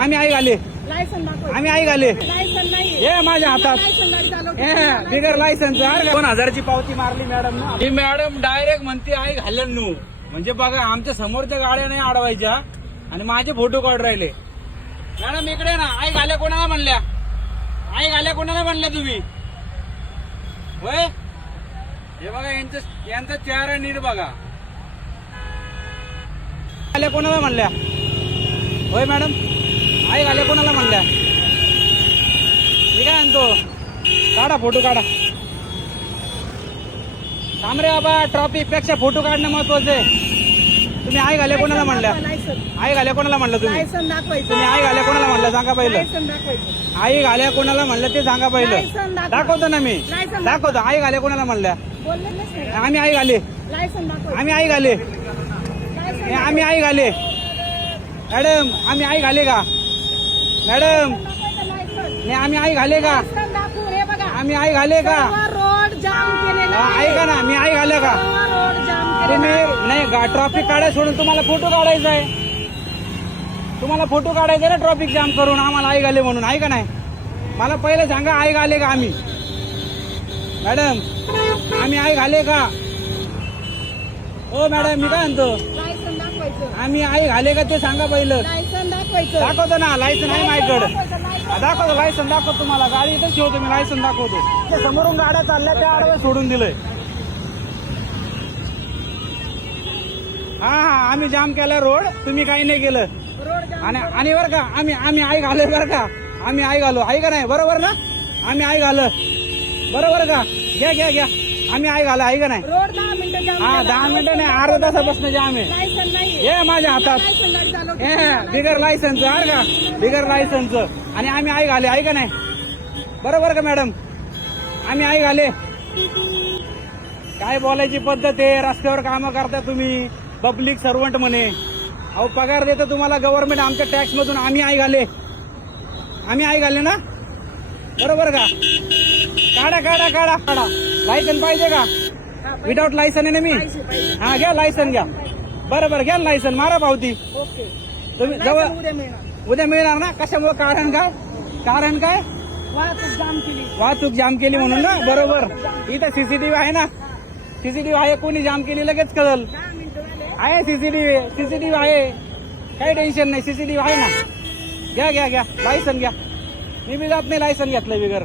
आम्ही आई घाले लायसन दाखव. आम्ही आई घाले लायसन नाही. हे माझ्या हातात लायसन नाही चालवत. हे बिगर लायसन्स 2000ची पावती मारली मॅडम ना ही मॅडम डायरेक्ट म्हणते आई घालेल नू म्हणजे बघा आमच्या समोरच्या गाड्या नाही अडवायच्या आणि माझे फोटो काढ राहिले. मॅडम इकडे ना आई घाल्या कोणाला म्हणल्या आई घाल्या कोणाला म्हणल्या तुम्ही होय हे बघा यांचा चेहरा नीट बघा घाल्या कोणाला म्हणल्या होय मॅडम आई घाल्या कोणाला म्हणल्या मी काय म्हणतो काढा फोटो काढा थांब रे बाबा ट्रॉफिक पेक्षा फोटो काढणं महत्वाचं आहे. तुम्ही आई घाल्या कोणाला म्हणल्या लायसन. आई घाल्या कोणाला म्हणलं तुम्ही लायसन दाखवायचं. तुम्ही आई घाल्या कोणाला म्हणलं सांगा पहिलं लायसन दाखवायचं. आई घाल्या कोणाला म्हणलं ते सांगा पहिलं लायसन दाखव. दाखवतो ना मी लायसन दाखवतो आई घाल्या कोणाला म्हणल्या बोललेच नाही. आम्ही आई घाले लायसन दाखव. आम्ही आई घाले लायसन हे आम्ही आई घाले मॅडम आम्ही आई घाले का मॅडम दाखवायचं लायसन. नाही आम्ही आई घाले का लायसन दाखवू. हे बघा. आम्ही आई घाले का सर्व रोड जाम केलेला हा, आहे. ऐका ना मी आई घाले का सर्व रोड जाम तुम्ही केलेला आहे. नाही ट्रॉफिक काढाय सोडून तुम्हाला फोटो काढायचा आहे तुम्हाला फोटो काढायचा ना ट्रॉफिक जाम करून आम्हाला आई घाले म्हणून आहे का नाही मला पहिले सांगा आई घाले का आम्ही मॅडम आम्ही आई घाले का हो मॅडम मी काय म्हणतो लायसन दाखवायचं. आम्ही आई घाले का ते सांगा पहिलं लायसन दाखवायचं. दाखवतो ना लायसन आहे माझ्याकडे दाखवायचं, लायसन. दाखवतो लायसन दाखवतो तुम्हाला गाडी इथं ठेवतो मी लायसन दाखवतो त्या समोरून गाड्या चालल्या त्या आडव्या सोडून दिलंय हा हा आम्ही जाम केला रोड तुम्ही काही नाही केलं रोड जाम आणि बरं का आम्ही आई घालो बरं का आम्ही आई घालो आई का नाही बरोबर ना आम्ही आई घाल बरोबर का घ्या घ्या घ्या आम्ही आई घाला आई का नाही रोड 10 मिनिटं जाम हा केला. 10 मिनिटं नाही अर्धा तासापासून जाम आहे लायसन नाही. हे माझ्या हातात लायसन नाही चालवत. हे बिगर लायसन्स बरं का बिगर लायसन्स आणि आम्ही आई घाले आहे का नाही बरोबर का मॅडम आम्ही आई घाले काय बोलायची पद्धत आहे रस्त्यावर कामं करता तुम्ही पब्लिक सर्वंट म्हणे अहो पगार देतं तुम्हाला गव्हर्नमेंट आमच्या टॅक्स मधून आम्ही आई घाले ना बरोबर का काढा काढा काढा काढा लायसन पाहिजे का विदाउट लायसन आहे ना मी पाहिजे, पाहिजे. हा घ्या लायसन घ्या बरोबर घ्या लायसन मारा पावती ओके. तुम्ही लायसन जवळ उद्या मिळणार. उद्या मिळणार ना कशामुळे कारण काय वाहतूक जाम केली. वाहतूक जाम केली म्हणून ना बरोबर इथं सीसीटीव्ही आहे ना सीसीटीव्ही आहे कोणी जाम केली लगेच कळल 10 मिनिटं झाले. आहे सीसीटीव्ही आहे काही टेन्शन नाही सीसीटीव्ही आहे ना घ्या घ्या घ्या लायसन घ्या मी बी जात नाही लायसन घेतलं बिगर